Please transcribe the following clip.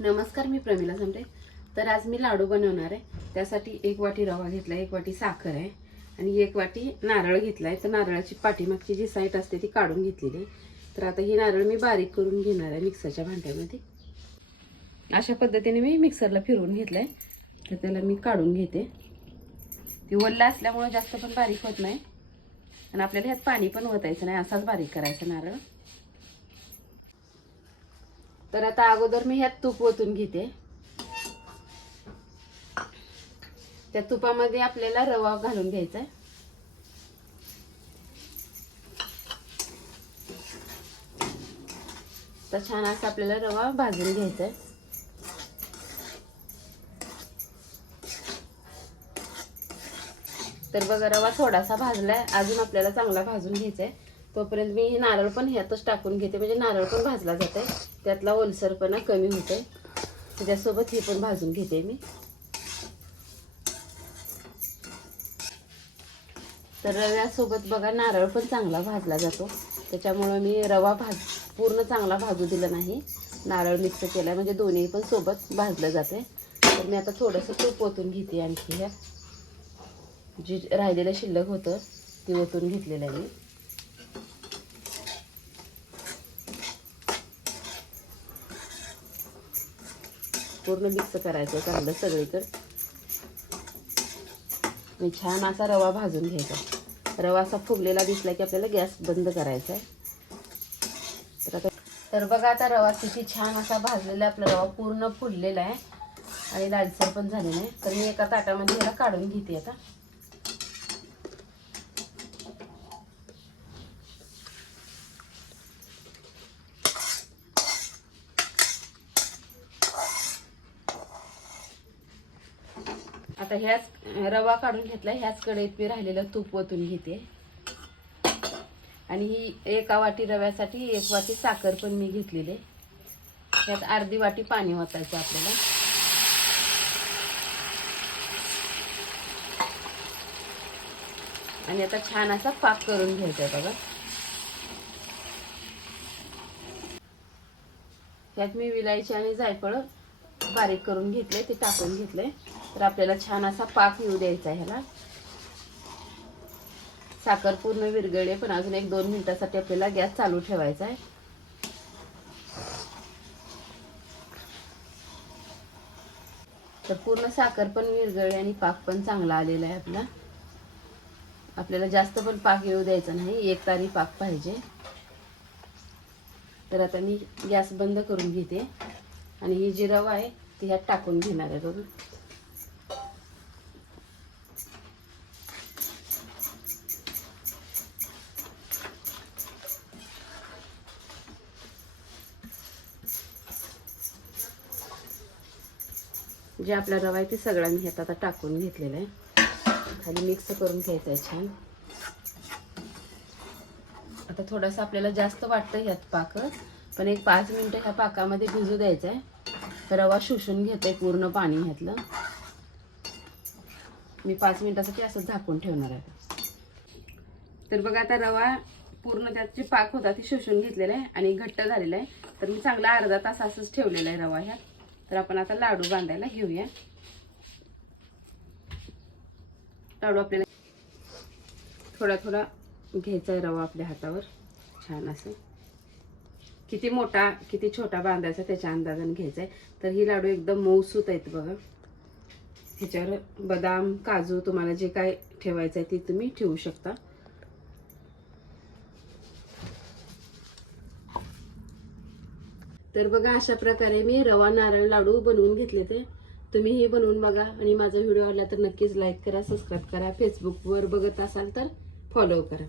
नमस्कार मी प्रमिला समटे तर आज मी लाडू बनवणार आहे. त्यासाठी एक वाटी रवा घेतला एक वाटी साखर आहे आणि एक वाटी नारळ घेतला आहे. तर नारळाची पाठीमागची जी साईट असते ती काढून घेतलेली आहे. तर आता ही नारळ मी बारीक करून घेणार आहे मिक्सरच्या भांड्यामध्ये. अशा पद्धतीने मी मिक्सरला फिरवून घेतलं आहे तर त्याला मी काढून घेते. ती ओल्ला असल्यामुळं जास्त पण बारीक होत नाही. आणि आपल्याला ह्यात पाणी पण ओतायचं नाही. असाच बारीक करायचा नारळ. तर आता अगोदर मी ह्यात तूप ओतून घेते. त्या तुपामध्ये आपल्याला रवा घालून घ्यायचा आहे तर छान असं आपल्याला रवा भाजून घ्यायचा आहे तर बघा रवा थोडासा भाजलाय. अजून आपल्याला चांगला भाजून घ्यायचा आहे तोपर्यंत मी हे नारळ पण ह्यातच टाकून घेते. म्हणजे नारळ पण भाजला जाते त्यातला ओलसरपणा कमी होते त्याच्यासोबत हे पण भाजून घेते मी. तर रव्यासोबत बघा नारळ पण चांगला भाजला जातो. त्याच्यामुळं मी रवा भाज पूर्ण चांगला भाजू दिला नाही. नारळ मिक्स केला म्हणजे दोन्ही पण सोबत भाजलं जाते तर मी आता थोडंसं तूप ओतून घेते आणखी ह्या. जे राहिलेलं शिल्लक होतं ते ओतून घेतलेलं आहे मी. पूर्ण मिक्स करायचं चांगलं सगळीकडे. आणि छान असा रवा भाजून घ्यायचा. रवा असा फुगलेला दिसला की आपल्याला गॅस बंद करायचा आहे. तर आता तर बघा आता रवा किती छान असा भाजलेला आहे. आपला रवा पूर्ण फुललेला आहे. आणि लालसर पण झालेला आहे. तर मी एका ताटामध्ये याला काढून घेते आता. आता ह्याच रवा काढून घेतला ह्याच कढईत मी राहिलेलं तूप ओतून घेते. आणि ही एका वाटी रव्यासाठी एक वाटी साखर पण मी घेतलेली आहे. त्यात अर्धी वाटी पाणी ओतायचं आपल्याला. आणि आता छान असा पाक करून घ्यायचा आहे बघा. त्यात मी विलायची आणि जायफळ बारीक करून घेतले ते टाकून घेतले तर आपल्याला छान असा पाक येऊ द्यायचा आहे ह्याला. साखर पूर्ण विरगळे पण अजून एक दोन मिनिटासाठी आपल्याला गॅस चालू ठेवायचा आहे. तर पूर्ण साखर पण विरगळे आणि पाक पण चांगला आलेला आहे आपला. आपल्याला जास्त पण पाक येऊ द्यायचा नाही एक तारी पाक पाहिजे. तर आता मी गॅस बंद करून घेते. आणि ही जी रवा आहे ती ह्यात टाकून घेणार आहे बघा. जे आपला रवा आहे ते सगळा मी ह्यात आता टाकून घेतलेला आहे. खाली मिक्स करून घ्यायचं आहे छान. आता थोडासा आपल्याला जास्त वाटतं ह्यात पाक. पण एक पाच मिनटं ह्या पाकामध्ये भिजू द्यायचं आहे रवा शोषून घेते पूर्ण पाणी ह्यातलं. मी पाच मिनिटासाठी असं झाकून ठेवणार आहे. तर बघा आता रवा पूर्ण त्यात जे पाक होता ते शोषून घेतलेला आहे आणि घट्ट झालेला आहे. तर मी चांगला अर्धा तास असंच ठेवलेला आहे रवा ह्या तर आपण आता लाडू बांधायला घेऊया. लाडू आपल्याला थोडा थोडा घ्यायचा आहे रवा आपल्या हातावर. छान असं. किती मोठा किती छोटा बांधायचा त्याच्या अंदाजाने घ्यायचा आहे तर ही लाडू एकदम मऊसूत आहेत बघा. ह्याच्यावर बदाम काजू तुम्हाला जे काय ठेवायचं आहे ते तुम्ही ठेवू शकता. तर बघा अशा प्रकारे मी रवा नारळ लाडू बनवून घेतले ते. तुम्ही हे बनवून बघा आणि माझा व्हिडिओ आवडला तर नक्कीच लाईक करा सबस्क्राईब करा. फेसबुकवर बघत असाल तर फॉलो करा.